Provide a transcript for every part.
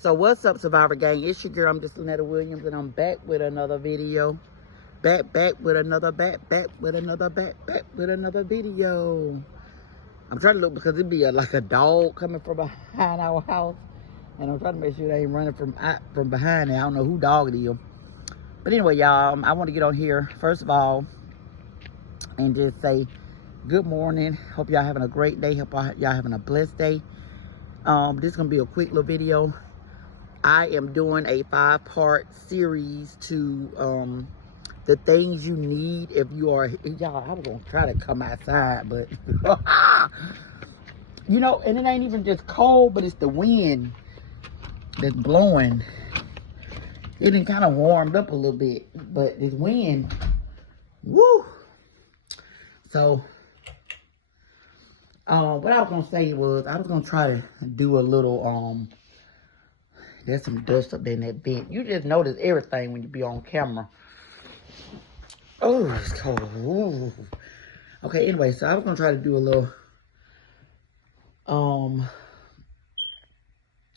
So what's up, Survivor Gang? It's your girl. I'm just Lynetta Williams, and I'm back with another video. Back with another video. I'm trying to look because it'd be like a dog coming from behind our house, and I'm trying to make sure they ain't running from behind it. I don't know who dog it is. But anyway, y'all, I want to get on here first of all and just say good morning. Hope y'all having a great day. Hope y'all having a blessed day. This is gonna be a quick little video. I am doing a 5-part series to the things you need if you are, y'all, I was gonna try to come outside, but you know, and it ain't even just cold, but it's the wind that's blowing. It done kind of warmed up a little bit, but this wind, woo. So what I was gonna say was I was gonna try to do a little there's some dust up there in that vent. You just notice everything when you be on camera. Oh, it's cold. Ooh. Okay, anyway, so I was gonna try to do a little well,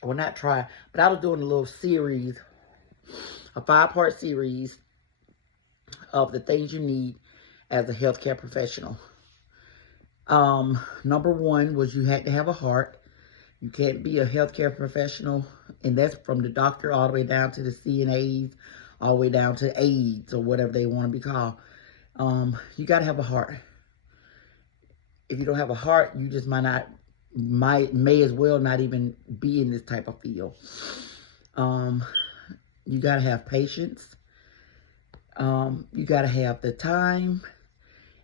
not try, but I was doing a little series, a 5-part series of the things you need as a healthcare professional. Number 1 was you had to have a heart. You can't be a healthcare professional, and that's from the doctor all the way down to the CNAs, all the way down to aides or whatever they want to be called. You got to have a heart. If you don't have a heart, you just may as well not even be in this type of field. You got to have patience. You got to have the time.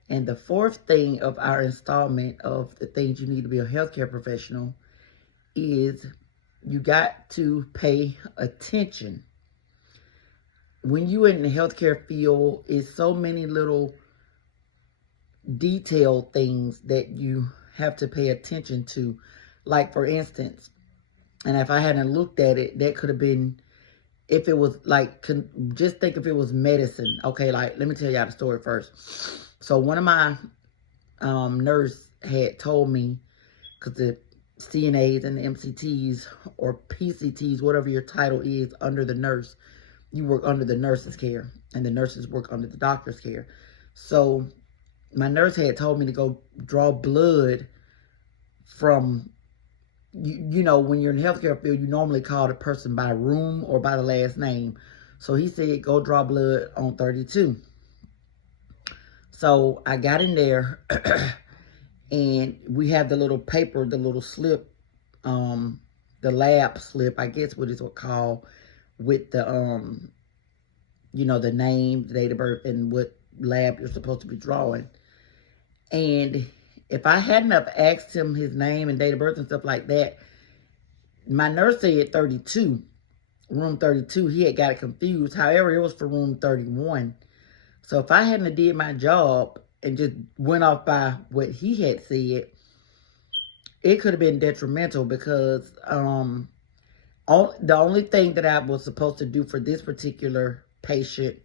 And the 4th thing of our installment of the things you need to be a healthcare professional is you got to pay attention. When you in the healthcare field, it's so many little detailed things that you have to pay attention to. Like, for instance, and if I hadn't looked at it, that could have been, if it was like, just think if it was medicine. Okay, like, let me tell y'all the story first. So one of my nurse had told me, because the CNAs and the MCTs or PCTs, whatever your title is under the nurse, you work under the nurse's care, and the nurses work under the doctor's care. So my nurse had told me to go draw blood from, you know, when you're in the healthcare field, you normally call the person by room or by the last name. So he said, go draw blood on 32. So I got in there and we have the little paper, the little slip, the lab slip, I guess what it's called, with the, you know, the name, the date of birth, and what lab you're supposed to be drawing. And if I hadn't have asked him his name and date of birth and stuff like that, my nurse said 32, room 32. He had got it confused. However, it was for room 31. So if I hadn't have did my job and just went off by what he had said, it could have been detrimental because the only thing that I was supposed to do for this particular patient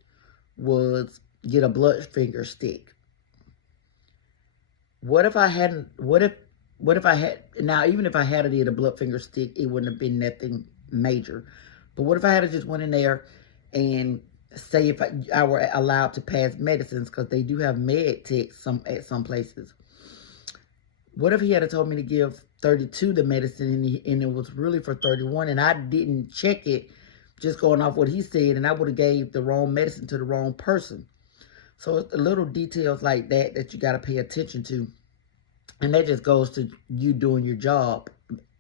was get a blood finger stick. What if I hadn't, what if I had, now even if I had did a blood finger stick, it wouldn't have been nothing major. But what if I had just went in there and say if I were allowed to pass medicines, because they do have med techs at some places. What if he had told me to give 32 the medicine and it was really for 31 and I didn't check it, just going off what he said, and I would have gave the wrong medicine to the wrong person. So it's the little details like that that you got to pay attention to. And that just goes to you doing your job,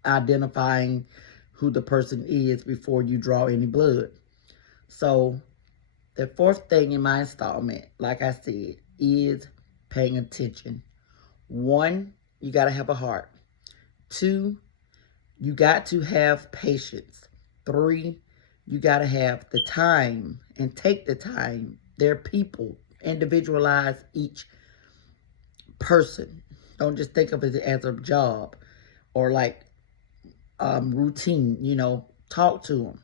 identifying who the person is before you draw any blood. So the 4th thing in my installment, like I said, is paying attention. 1, you got to have a heart. 2, you got to have patience. 3, you got to have the time and take the time. They're people. Individualize each person. Don't just think of it as a job or like routine, you know, talk to them.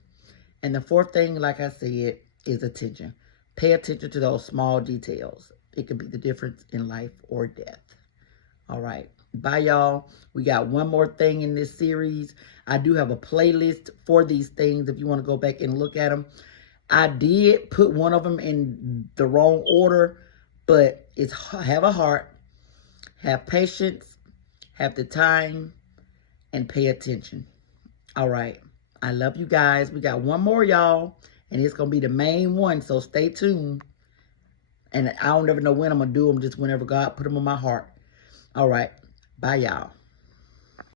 And the 4th thing, like I said, is attention. Pay attention to those small details. It could be the difference in life or death. All right. Bye, y'all. We got one more thing in this series. I do have a playlist for these things if you want to go back and look at them. I did put one of them in the wrong order, but it's have a heart, have patience, have the time, and pay attention. All right. I love you guys. We got one more, y'all, and it's going to be the main one, so stay tuned. And I don't ever know when I'm going to do them, just whenever God put them on my heart. All right. Bye, y'all.